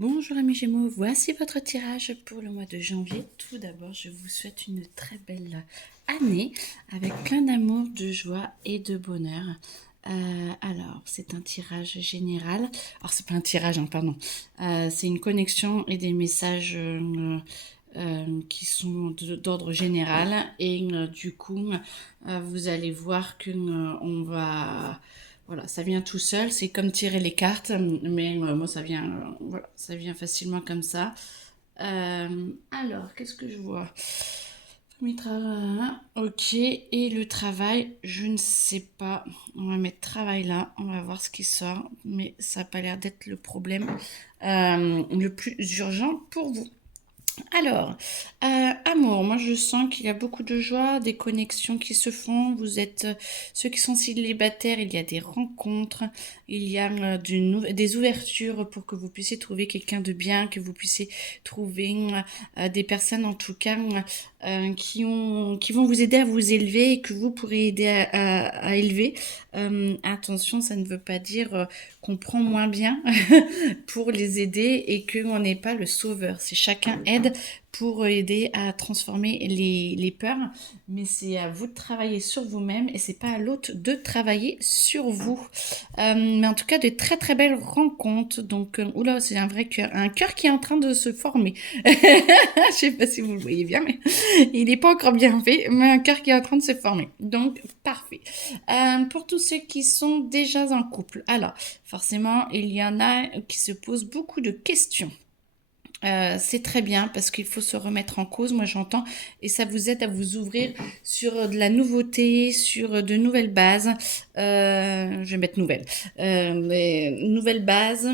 Bonjour amis Gémeaux, voici votre tirage pour le mois de janvier. Tout d'abord, je vous souhaite une très belle année avec plein d'amour, de joie et de bonheur. Alors, c'est un tirage général. Alors, c'est pas un tirage, hein, pardon. C'est une connexion et des messages qui sont d'ordre général. Et du coup, vous allez voir qu'on va... Voilà, ça vient tout seul, c'est comme tirer les cartes, mais moi ça vient, voilà, ça vient facilement comme ça. Alors, qu'est-ce que je vois? Ok, et le travail, je ne sais pas. On va mettre travail là, on va voir ce qui sort, mais ça n'a pas l'air d'être le problème le plus urgent pour vous. Alors, amour, moi je sens qu'il y a beaucoup de joie, des connexions qui se font. Vous êtes ceux qui sont célibataires, il y a des rencontres, il y a des ouvertures pour que vous puissiez trouver quelqu'un de bien, que vous puissiez trouver des personnes en tout cas qui vont vous aider à vous élever et que vous pourrez aider à élever. Attention, ça ne veut pas dire qu'on prend moins bien pour les aider et qu'on n'est pas le sauveur. C'est chacun aide pour aider à transformer les peurs, mais c'est à vous de travailler sur vous-même et c'est pas à l'autre de travailler sur vous. Mais en tout cas, de très très belles rencontres. Donc, oula, c'est un cœur qui est en train de se former. Je sais pas si vous le voyez bien, mais il n'est pas encore bien fait, mais un cœur qui est en train de se former. Donc, parfait. Pour tous ceux qui sont déjà en couple, alors, forcément, il y en a qui se posent beaucoup de questions. C'est très bien parce qu'il faut se remettre en cause, moi j'entends, et ça vous aide à vous ouvrir sur de la nouveauté, sur de nouvelles bases. Je vais mettre nouvelles. Les nouvelles bases,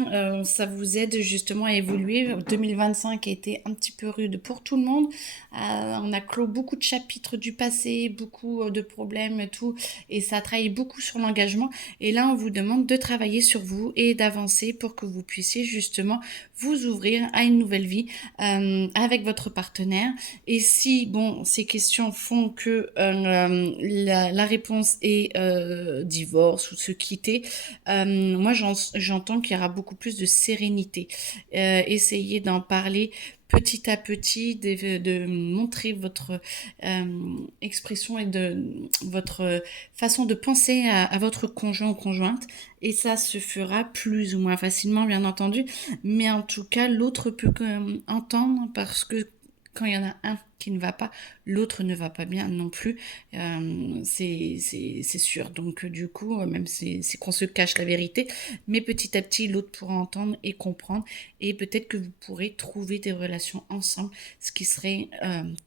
ça vous aide justement à évoluer. 2025 a été un petit peu rude pour tout le monde. On a clos beaucoup de chapitres du passé, beaucoup de problèmes et tout, et ça a travaillé beaucoup sur l'engagement. Et là, on vous demande de travailler sur vous et d'avancer pour que vous puissiez justement vous ouvrir à une nouvelle vie avec votre partenaire. Et si, bon, ces questions font que la réponse est divorce ou se quitter, moi j'entends qu'il y aura beaucoup plus de sérénité. Essayez d'en parler petit à petit, de montrer votre expression et de votre façon de penser à votre conjoint ou conjointe. Et ça se fera plus ou moins facilement, bien entendu. Mais en tout cas, l'autre peut entendre parce que quand il y en a un qui ne va pas, l'autre ne va pas bien non plus. C'est sûr. Donc du coup, même c'est qu'on se cache la vérité, mais petit à petit, l'autre pourra entendre et comprendre. Et peut-être que vous pourrez trouver des relations ensemble, ce qui serait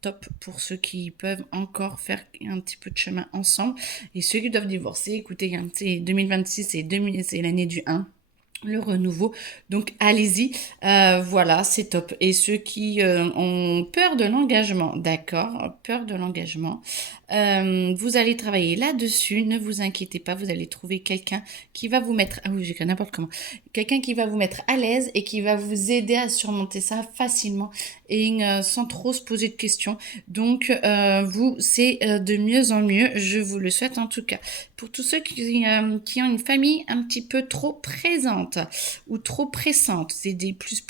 top pour ceux qui peuvent encore faire un petit peu de chemin ensemble. Et ceux qui doivent divorcer, écoutez, c'est 2026, c'est l'année du 1, le renouveau. Donc allez-y, voilà, c'est top. Et ceux qui ont peur de l'engagement, d'accord, peur de l'engagement, vous allez travailler là-dessus, ne vous inquiétez pas, vous allez trouver quelqu'un qui va vous mettre, ah oui, j'écris n'importe comment, quelqu'un qui va vous mettre à l'aise et qui va vous aider à surmonter ça facilement et sans trop se poser de questions. Donc vous, c'est de mieux en mieux, je vous le souhaite en tout cas. Pour tous ceux qui ont une famille un petit peu trop présente ou trop pressante, c'est des plus,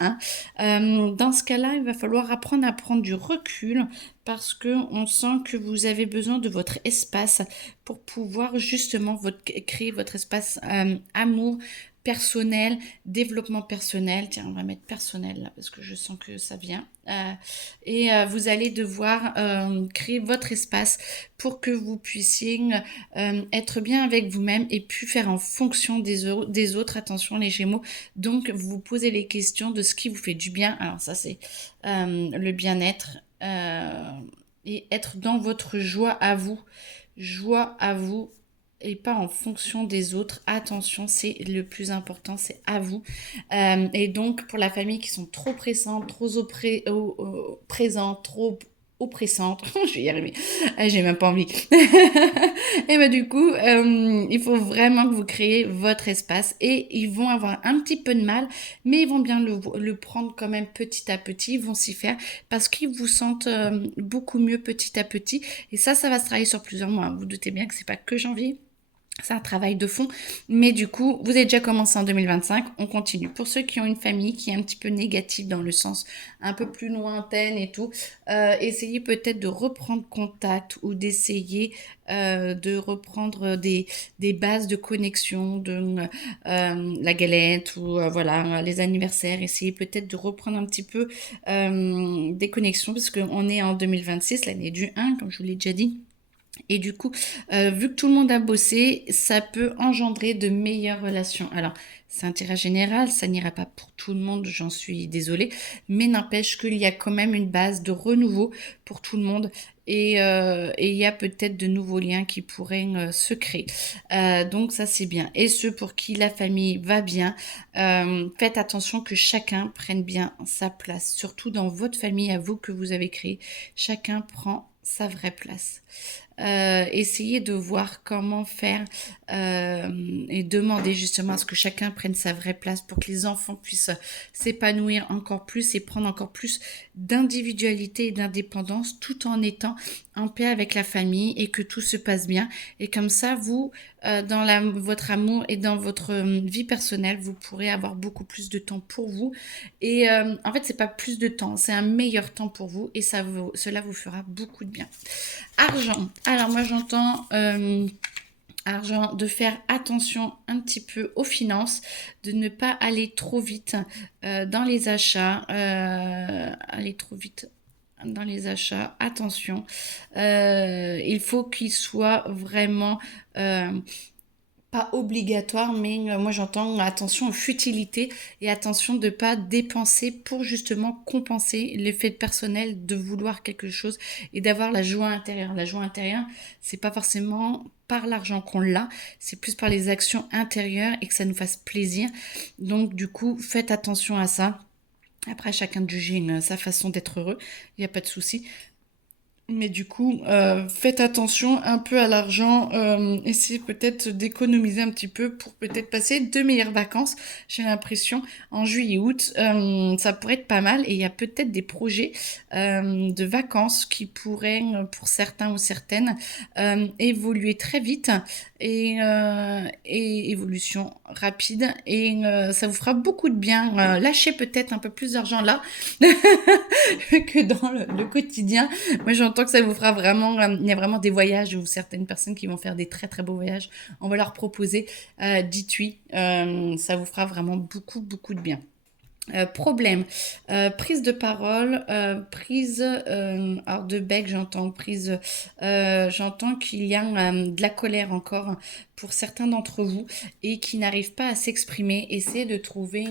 hein. Dans ce cas-là, il va falloir apprendre à prendre du recul parce que on sent que vous avez besoin de votre espace pour pouvoir justement créer votre espace amour personnel, développement personnel. Tiens, on va mettre personnel là parce que je sens que ça vient. Et vous allez devoir créer votre espace pour que vous puissiez être bien avec vous-même et puis faire en fonction des autres. Attention les Gémeaux. Donc vous posez les questions de ce qui vous fait du bien. Alors ça c'est le bien-être et être dans votre joie à vous. Joie à vous et pas en fonction des autres. Attention, c'est le plus important, c'est à vous. Et donc, pour la famille qui sont trop pressantes, trop présentes, trop oppressantes, je vais y arriver, j'ai même pas envie. Et bah du coup, il faut vraiment que vous créez votre espace et ils vont avoir un petit peu de mal, mais ils vont bien le prendre quand même petit à petit, ils vont s'y faire parce qu'ils vous sentent beaucoup mieux petit à petit. Et ça va se travailler sur plusieurs mois. Vous doutez bien que c'est pas que janvier. C'est un travail de fond, mais du coup, vous avez déjà commencé en 2025, on continue. Pour ceux qui ont une famille qui est un petit peu négative dans le sens un peu plus lointaine et tout, essayez peut-être de reprendre contact ou d'essayer de reprendre des bases de connexion, de la galette ou voilà, les anniversaires. Essayez peut-être de reprendre un petit peu des connexions parce qu'on est en 2026, l'année du 1, comme je vous l'ai déjà dit. Et du coup, vu que tout le monde a bossé, ça peut engendrer de meilleures relations. Alors, c'est un tirage général, ça n'ira pas pour tout le monde, j'en suis désolée, mais n'empêche qu'il y a quand même une base de renouveau pour tout le monde et il y a peut-être de nouveaux liens qui pourraient se créer. Donc ça, c'est bien. Et ceux pour qui la famille va bien, faites attention que chacun prenne bien sa place, surtout dans votre famille à vous que vous avez créée. Chacun prend sa vraie place. Essayez de voir comment faire et demander justement à ce que chacun prenne sa vraie place pour que les enfants puissent s'épanouir encore plus et prendre encore plus d'individualité et d'indépendance tout en étant en paix avec la famille et que tout se passe bien. Et comme ça, vous, dans votre amour et dans votre vie personnelle, vous pourrez avoir beaucoup plus de temps pour vous. Et en fait, c'est pas plus de temps, c'est un meilleur temps pour vous et cela vous fera beaucoup de bien. Argent. Alors moi j'entends argent, de faire attention un petit peu aux finances, de ne pas aller trop vite dans les achats, aller trop vite dans les achats, attention. Il faut qu'il soit vraiment pas obligatoire, mais moi j'entends attention aux futilités et attention de pas dépenser pour justement compenser l'effet personnel de vouloir quelque chose et d'avoir la joie intérieure. La joie intérieure, c'est pas forcément par l'argent qu'on l'a, c'est plus par les actions intérieures et que ça nous fasse plaisir. Donc du coup, faites attention à ça. Après, chacun de juger sa façon d'être heureux, il n'y a pas de souci. Mais du coup, faites attention un peu à l'argent. Essayez peut-être d'économiser un petit peu pour peut-être passer de meilleures vacances. J'ai l'impression en juillet-août, ça pourrait être pas mal. Et il y a peut-être des projets de vacances qui pourraient, pour certains ou certaines, évoluer très vite et évolution rapide. Et ça vous fera beaucoup de bien. Lâchez peut-être un peu plus d'argent là que dans le quotidien. Moi, j'entends que ça vous fera vraiment. Il y a vraiment des voyages où certaines personnes qui vont faire des très très beaux voyages, on va leur proposer dites oui. Ça vous fera vraiment beaucoup beaucoup de bien. Problème, prise de parole, prise alors de bec, j'entends qu'il y a de la colère encore pour certains d'entre vous et qui n'arrivent pas à s'exprimer. Essayez de trouver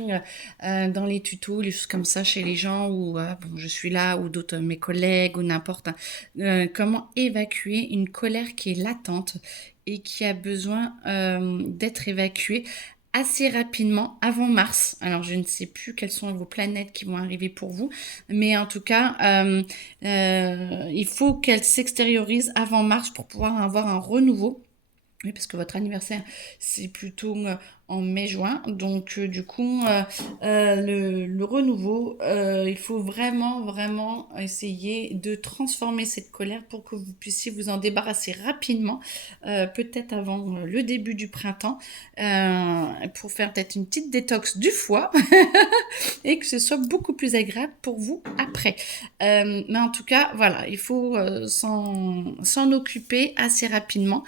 dans les tutos, les choses comme ça chez les gens où bon, je suis là ou d'autres mes collègues ou n'importe comment évacuer une colère qui est latente et qui a besoin d'être évacuée assez rapidement avant mars. Alors je ne sais plus quelles sont vos planètes qui vont arriver pour vous, mais en tout cas, il faut qu'elles s'extériorisent avant mars pour pouvoir avoir un renouveau. Oui, parce que votre anniversaire, c'est plutôt en mai-juin. Donc, du coup, le renouveau, il faut vraiment, vraiment essayer de transformer cette colère pour que vous puissiez vous en débarrasser rapidement, peut-être avant le début du printemps, pour faire peut-être une petite détox du foie et que ce soit beaucoup plus agréable pour vous après. Mais en tout cas, voilà, il faut s'en occuper assez rapidement.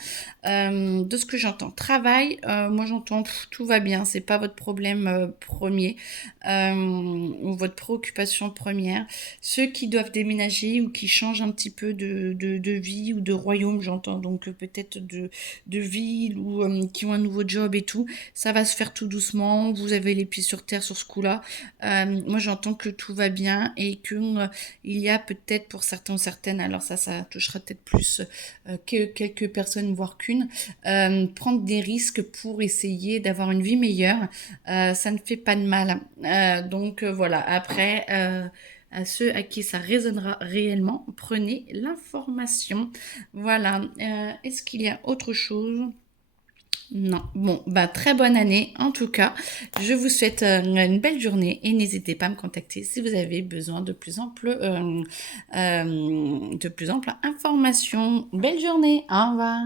De ce que j'entends. Travail, moi j'entends tout va bien, c'est pas votre problème premier ou votre préoccupation première. Ceux qui doivent déménager ou qui changent un petit peu de vie ou de royaume, j'entends donc peut-être de ville ou qui ont un nouveau job et tout, ça va se faire tout doucement. Vous avez les pieds sur terre sur ce coup-là. Moi j'entends que tout va bien et que il y a peut-être pour certains ou certaines, alors ça touchera peut-être plus que quelques personnes voire qu'une, prendre des risques pour essayer d'avoir une vie meilleure, ça ne fait pas de mal. Donc voilà, après, à ceux à qui ça résonnera réellement, prenez l'information. Voilà, est-ce qu'il y a autre chose ? Non. Bon, bah très bonne année en tout cas. Je vous souhaite une belle journée et n'hésitez pas à me contacter si vous avez besoin de plus ample informations. Belle journée. Au revoir.